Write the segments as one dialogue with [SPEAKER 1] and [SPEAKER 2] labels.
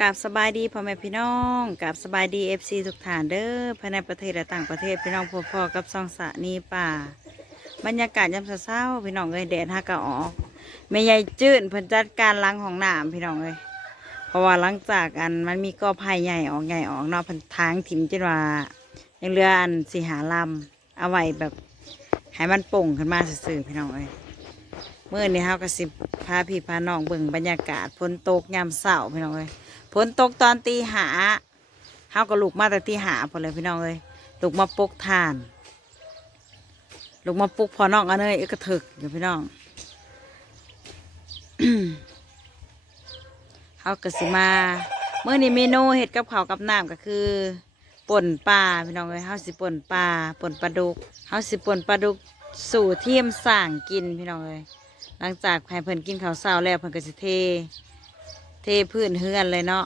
[SPEAKER 1] กับสบายดีพ่อแม่พี่น้องกับสบายดีเอฟซีทุกฐานเด้อภายในประเทศและต่างประเทศพี่น้องพ่อพอกับซองสะนีป่า บรรยากาศยามเช้าพี่น้องเอ้ยแดดฮักกะออกแม่ใหญ่จื้นเพิ่นจัดการล้างของหน้ำพี่น้องเอ้ยเพราะว่าหลังจากอันมันมีกอไผ่ใหญ่ออกใหญ่ออกเนาะเพิ่นทางถิ่มจนว่ายังเหลืออันสีหาลำเอาไว้แบบให้มันป่งขึ้นมาซื่อพี่น้องเอ้ยเมื่อนี้เฮาก็สิพาพี่พาน้องเบิ่งบรรยากาศฝนตกยามเช้าพี่น้องเอ้ย ฝนตกตอนตีหาเฮาก็ลุกมาแต่ตีหาพอเลยพี่น้องเอ้ยลุกมาปลุกทานลุกมาปลุกพอน้องอันเอ้ยเอ้ยก็ถึกอยู่พี่น้องเฮาก็สิมาเมื่อนี้เมนูเห็ดกับข้าวกับน้ำก็คือป่นปลาพี่น้องเอ้ยเฮาสิป่นปลาป่นปลาดุกเฮาสิป่นปลาดุกสู่เทียมสร้างกินพี่น้องเอ้ยหลังจากให้เพิ่นกินข้าวเช้าแล้วเพิ่นก็สิเท เทพื้นเฮือนเลยเนาะ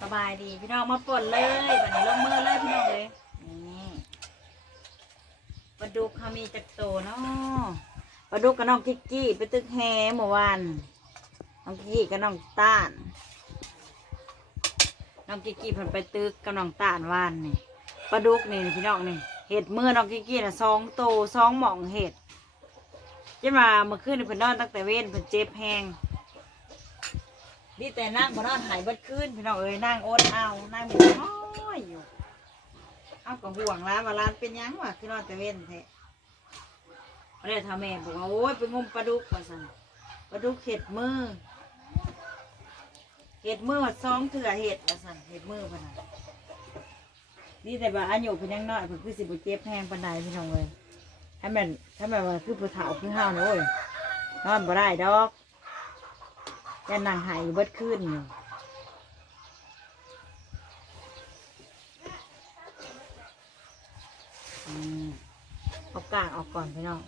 [SPEAKER 1] สบายดีพี่น้องมาปนเลยบัดนี้ลงมือเลยพี่น้องเลยนี่ปลาดุกเขามีจักโตเนาะปลาดุกกับน้องกิกกี้ไปตึกแฮเมื่อวานน้องกิกกี้กับน้องต้านน้องกิกกี้เพิ่นไปตึกกับน้องต้านวานนี่ปลาดุกนี่พี่น้องนี่เห็ดมือน้องกิกกี้น่ะสองโตสองหม่องเห็ดจ้ามาเมื่อคืนนี่เพิ่นนอนตั้งแต่เว้นเพิ่นเจ็บแห้ง ดีแต่นั่งบ่นอนหายเบิดคืนพี่น้องเอ้ยนั่งโอดเอานั่งเป็นห้อยอยู่ เอาก็ห่วงร้านว่าร้านเป็นหยังวะคือนอนแต่เว้นแท้เรียกทาแม่บอกว่าโอ้ยไปงมปลาดุกว่าสั่นปลาดุกเห็ดมือเห็ดมือว่าซองเถื่อเห็ดว่าสั่นเห็ดมือพนะนี่แต่ว่าอายุเพิ่นยังน้อยเพิ่นคือสิบ่เจ็บแห้งปานใดพี่น้องเอ้ยถ้าแม่นถ้าแม่นว่าคือผู้เฒ่าคือห้าวนะโอ้ยนอนบ่ได้ดอก แกนั่งหายเบิดขึ้นอยู่อืมเอากางออกก่อนพี่น้อง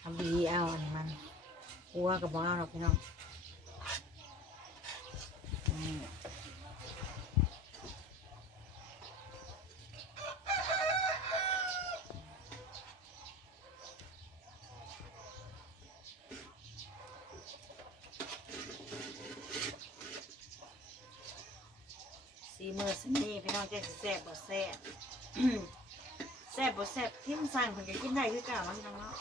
[SPEAKER 1] ทำดีเอาอันนี้มันหัวกับบ้าหรอกพี่น้อง มือสนี่พี่น้องจะแซ่บบ่แซ่บแซ่บบ่แซ่บที่มันสั่งเพิ่นก็กินได้คือเก่ามันจังเนาะ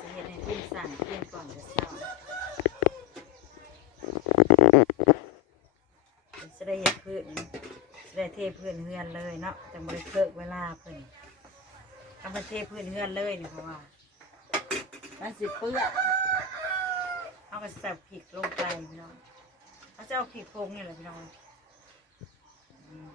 [SPEAKER 1] สิเฮ็ดให้ที่สั่งกินก่อนจะเช้าเพิ่นสิได้เฮ็ดพื้นสิได้เทพื้นเฮือนเลยเนาะแต่บ่ได้เคิกเวลาเพิ่นเอามาเทพื้นเฮือนเลยนี่เพราะว่ามันสิเปื้อน เอาก็ใส่พริกลงไปพี่น้องเขาจะเอาผิกโพงนี่แหละพี่น้องอืม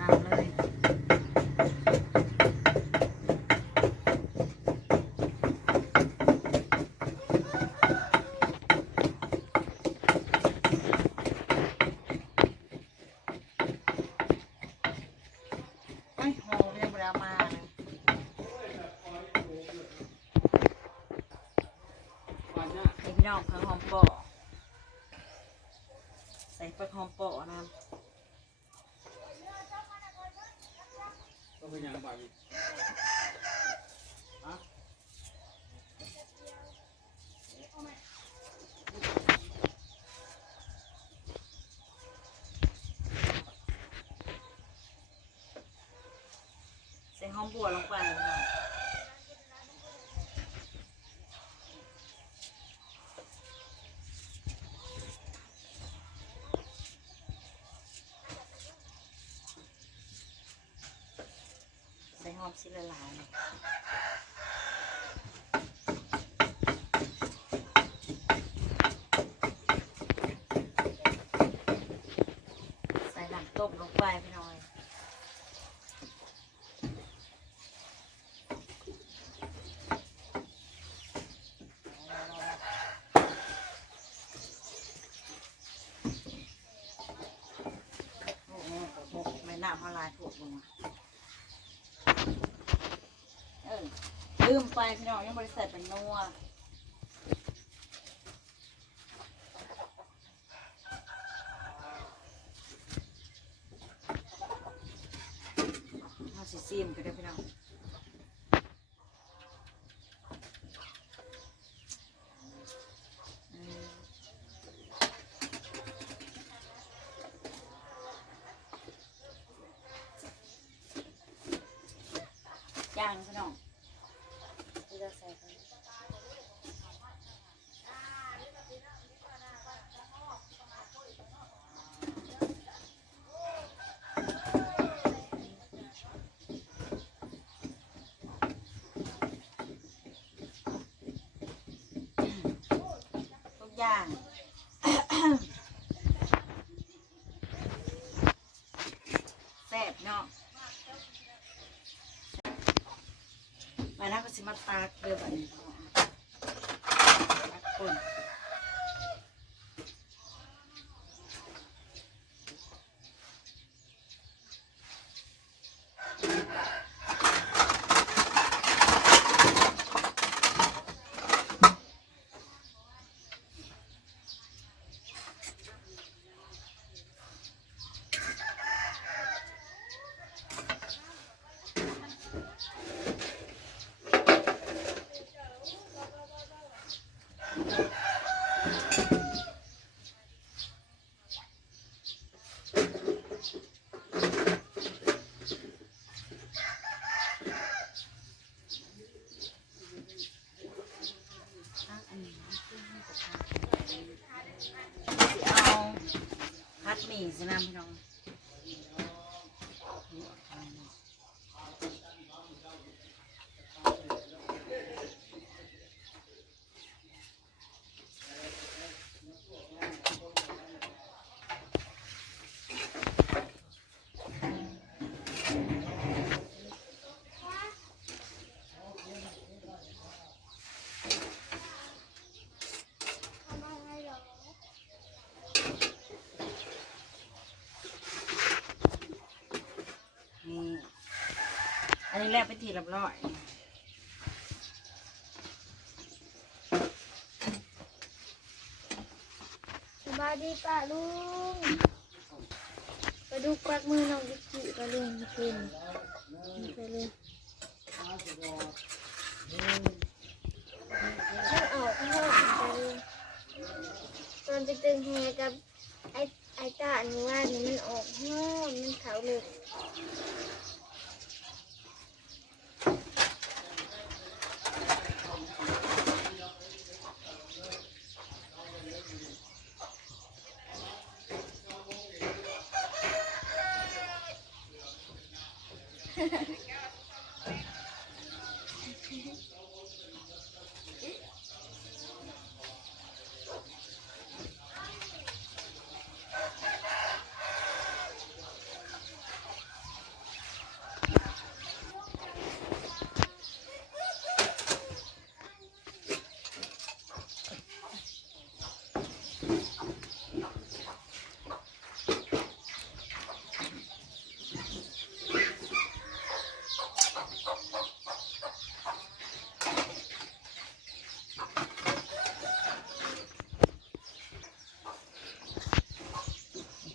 [SPEAKER 1] ตามเลยไอ้ยหอมยังไม่ได้เอามาเลย นี่พี่น้องเพิ่งหอมปอใส่ผักหอมปอนะ
[SPEAKER 2] ก็เป็นอย่างบาดฮะ
[SPEAKER 1] ใส่หอมบัวลงไปพี่น้องใส่หอมชิ้นละลายเลยใส่น้ำต้มลงไปพี่น้อยโอ้โหโอ้โหไม่น่ามาลายถูกลงมา ลืมไปพี่น้องยังบริษัทเป็นนัวเอาสิซีมก็ได้พี่น้องย่างพี่น้อง ทุกอย่าง แซ่บเนาะ มาแล้วก็สิมาตากเรือแบบนี้ตากคนเอาพัดหมี่สินะพี่น้องนี่อั นนี้แรกไปทีละร้อย
[SPEAKER 2] สบายดีป่ะลุงไปดูกวักมือน้องดิจิป่ะลุงกินไปเลยมันออกข้างนอกไปเลยตอนไปตึงแฮกับไอ้ไอ้ตาอันว่านี่มันออกห้อมันเขาเลย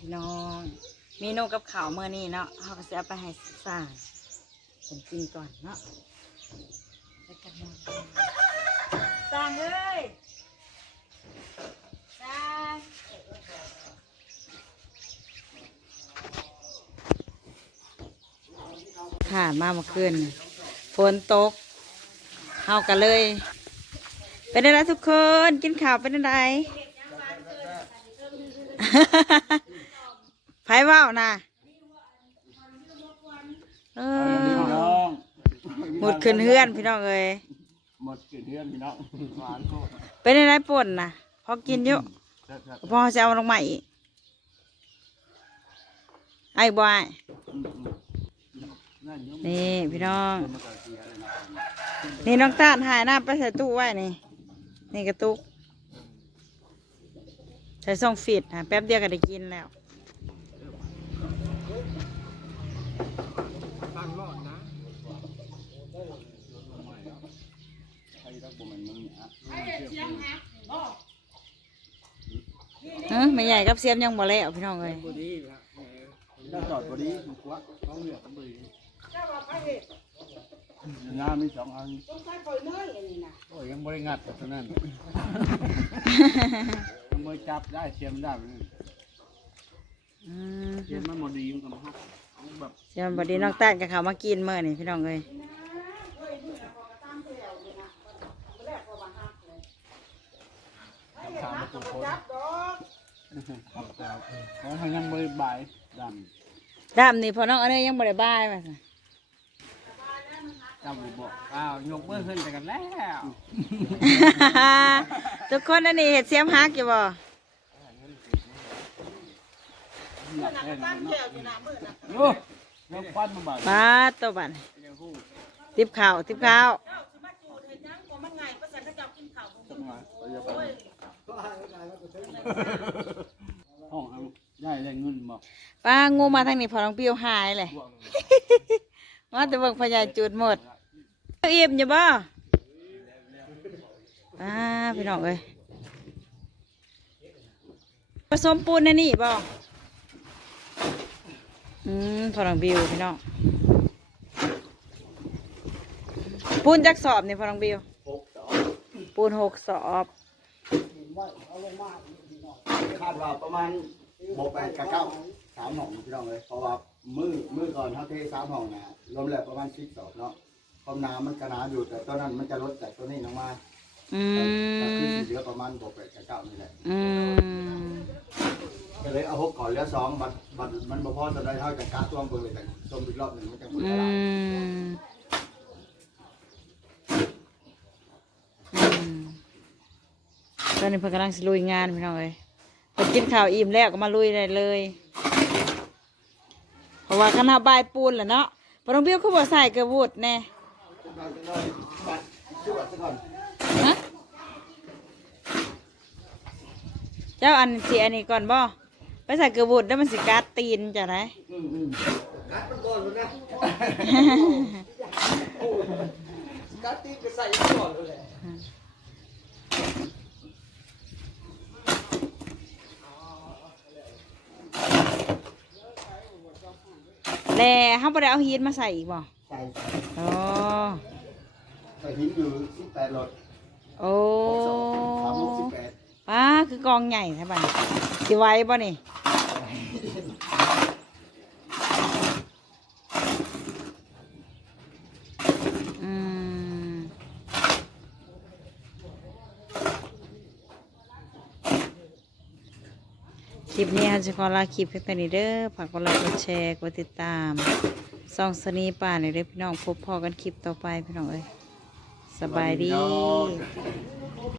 [SPEAKER 1] พี่น้องเมนูกับข้าวเมื่อนี้เนาะเขาก็จะเอาไปให้สั่งผมกินก่อนเนาะแล้วกันเนาะสั่งเลยสั่งค่ะมาเมื่อคืนฝนตกเฮากันเลย เป็นอะไรทุกคน กินข้าวเป็นอะไร ว่าวนะเออ
[SPEAKER 3] พี่น้อง
[SPEAKER 1] หมดขึ้นเฮือนพี่น้องเอ้ย
[SPEAKER 3] หมดขึ้นเฮือนพี่น้องหวานโคตร
[SPEAKER 1] เป็นอะไรป่นนะพอกินเยอะ
[SPEAKER 3] แซ่บ
[SPEAKER 1] พอจะเอาลงมาอีกไอ้บอย
[SPEAKER 3] ๆอืมๆนั่นยุ่ง
[SPEAKER 1] นี่พี่น้อง
[SPEAKER 3] มันก็เสียเลยนะ
[SPEAKER 1] นี่น้องตาลหายน้ำไปใส่ตู้ไว้นี่ นี่กระตุกใส่ส่งฟิตนะแป๊บเดียวก็ได้กินแล้ว
[SPEAKER 3] ใครรักบ่แมันมึงเนี่ย
[SPEAKER 1] เออไม่ใหญ่กับเสียมยังบ่แล้วพี่น้องเอ้ย
[SPEAKER 3] จอดบ่ดีมันกวักท้องเหลือกบ่ดีงานมีสองอัน
[SPEAKER 4] โอ้ยยังบริงัดเท่านั้น
[SPEAKER 3] มันมือจับได้เทียมได้มัน
[SPEAKER 1] อืม
[SPEAKER 3] เทียมมันบดีมันก็มาฮักแบบ
[SPEAKER 1] เสียบดีน้องแต้นกับเขามากินเมื่อนี่พี่น้องเลย
[SPEAKER 3] สามประตูคนเขาทำยังบริบายด
[SPEAKER 1] ดำนี่พอน้องอันนี้ยังบริบ้ายมาสิำ
[SPEAKER 3] จำบอกอ้าวยกมือขึ้นแต่กันแล้ว
[SPEAKER 1] ทุกคนอันนี้เห็ดเสียมฮักอยู่บ่
[SPEAKER 3] อยากเล่นโอ้เรื่องปั้นมาบ่าย
[SPEAKER 1] ป้าตัวบันติบข่าวติบข่าว
[SPEAKER 3] ห้อ งได้ได้เงินบอก
[SPEAKER 1] ป้างูมาทางนี้พอน้องปิ้วหายเลยมาแต่เบิ่งพญายจุดหมดเอี่ยมอยู่บ่ป้าพี่น้องเอ้ยผสมปูนในนี่บ่อืมพอน้องบิวพี่น้องปูนจักสอบนี่พอน้องบิวปูนหกสอบ
[SPEAKER 5] คาดว่าประมาณบกแปดกับเก้าสามห้องพี่น้องเลยเพราะว่ามือมือก่อนเขาเทสามห้องนะรวมแล้วประมาณสิบสอบเนาะความหนามันกระหนาอยู่แต่ตัวนั้นมันจะลดจากตัวนี้ลงมา
[SPEAKER 1] อื
[SPEAKER 5] ก็คือ
[SPEAKER 1] ม
[SPEAKER 5] สีเหลือประมาณบกแปดกับเก้านี่แหละ
[SPEAKER 1] อืม
[SPEAKER 5] ก็เลยเอาหกก่อนเหลือสองบัตรบัตรมันบ่พอจะได้เท่ากับการตัวเบอร์แต่ต้มอีกรอบหนึ่งมันจะหมด
[SPEAKER 1] อื
[SPEAKER 5] ละลาย
[SPEAKER 1] มอืม ตอนนี้เพิ่นกำลังสิลุยงานพี่น้องเอ้ยเพิ่นกินข้าวอิ่มแล้วก็มาลุยได้เลย เพราะว่าคณะบายปูนแหละเนาะพอน้องบิวเขาบอกใส่กระวุดแน่
[SPEAKER 5] บัตรชื่อบัตรซะก่อน
[SPEAKER 1] ฮะเจ้าอันสีอันนี้ก่อนบ่ไปใส่กระวุดแล้วมันสิกัดตีนจะไหน
[SPEAKER 5] กัดมันก่อนเลยนะกัดตีนก็ใส่ก่อนเลย
[SPEAKER 1] แล้วเขาบ่ได้เอาฮีทมาใส่อีกบ่
[SPEAKER 5] ใส่
[SPEAKER 1] อ๋อ
[SPEAKER 5] ใส่หินอยู่สิบแปดรถ
[SPEAKER 1] โอ้
[SPEAKER 5] สามหกสิบแปด
[SPEAKER 1] ป้าคือกองใหญ่ใช่ป่ะสิไหว้บ่นี่ ลิปนี้ค่ะจะขอลาคลิปเพียงเท่อนี้เด้อฝากกดไลค์กดแชร์กดติดตามซองสนีป่าในเด้อพี่น้องพบพอกันคลิปต่อไปพี่น้องเอ้ยสบายดี